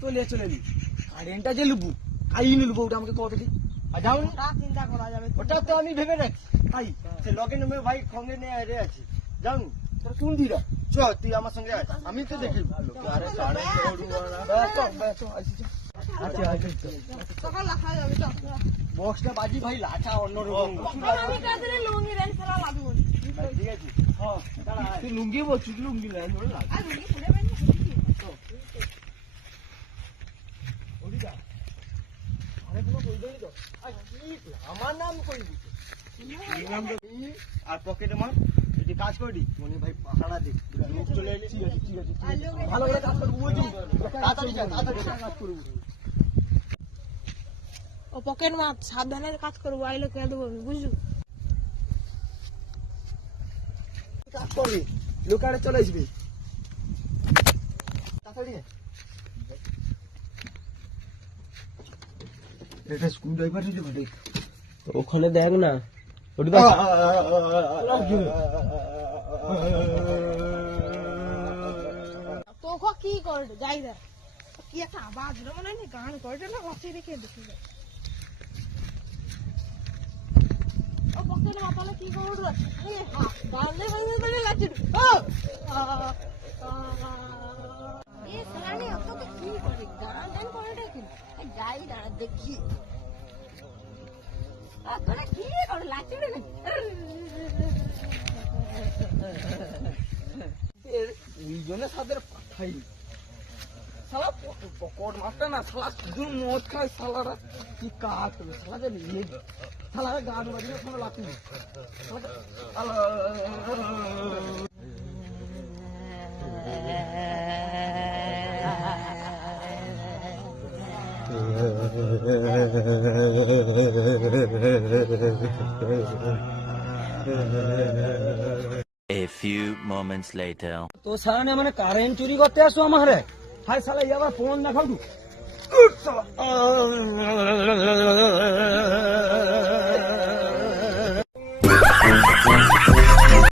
তো লে চলে এলি কারেন্টটা যে লুবু আইনি লুবু ওটা আমাকে কবে ঠিক আর যাও চিন্তা করা যাবে ওটা তো আমি ভেবে রাখছি তাই সে লগে নেমে ভাই সঙ্গে নিয়ে আরে আছে যাও তোর কোন দিরা চ তুই আমার সঙ্গে আয় আমি তো দেখি ভালো আরে কারেন্ট তো আসি আচ্ছা আচ্ছা সকাল লাখা যাবে তো বক্সটা বাজি ভাই লাচা অন্যরকম আমি কাদের লুঙ্গি রেন সারা লাগবো ঠিক আছে হ্যাঁ দাঁড়া তুই লুঙ্গি বলছিস লুঙ্গি লাইন ধরে লাগ আর লুঙ্গি খুলে বেন ওদিকা আরে কোনো কই দেই তো আর কি আমার নাম কই দিছে আর পকেটে মার এটি কাজ করবি মনে ভাই পাহাড়া দেখ চলে এলি ঠিক আছে ঠিক আছে ভালো করে কাজ করবো ওই তাড়াতাড়ি কাজ করবো ও পকেট মার সাবধানে কাজ করবো আইলে কে দেবো আমি বুঝলি কাজ করবি লোকারে চলে আসবি তাড়াতাড়ি এটা স্ক্রু ড্রাইভার দিতে পারে ওখানে দেখ না ওটি তোকে কি করে যাই দা কি একটা আওয়াজ হলো মনে হয় গান করে না বসে রেখে দেখি ও পকেট মাথালে কি করলো এই গানে বাজে বাজে লাগছে ও সারানি অত কি করে গান করে দেখি যাই না দেখি তোরা কি করে লাগছে দুইজনের সাথে পাঠাই শালা পকড় মারটা না শালা শুধু মদ খায় শালারা কি কাজ করবে শালা যে নিয়ে শালা গান বাজিয়ে কোনো লাগছে না A few moments later. তো সারানে মানে কারেন্ট চুরি করতে আসো আমারে হাই শালা ইয়াবার ফোন দেখাও তু শালা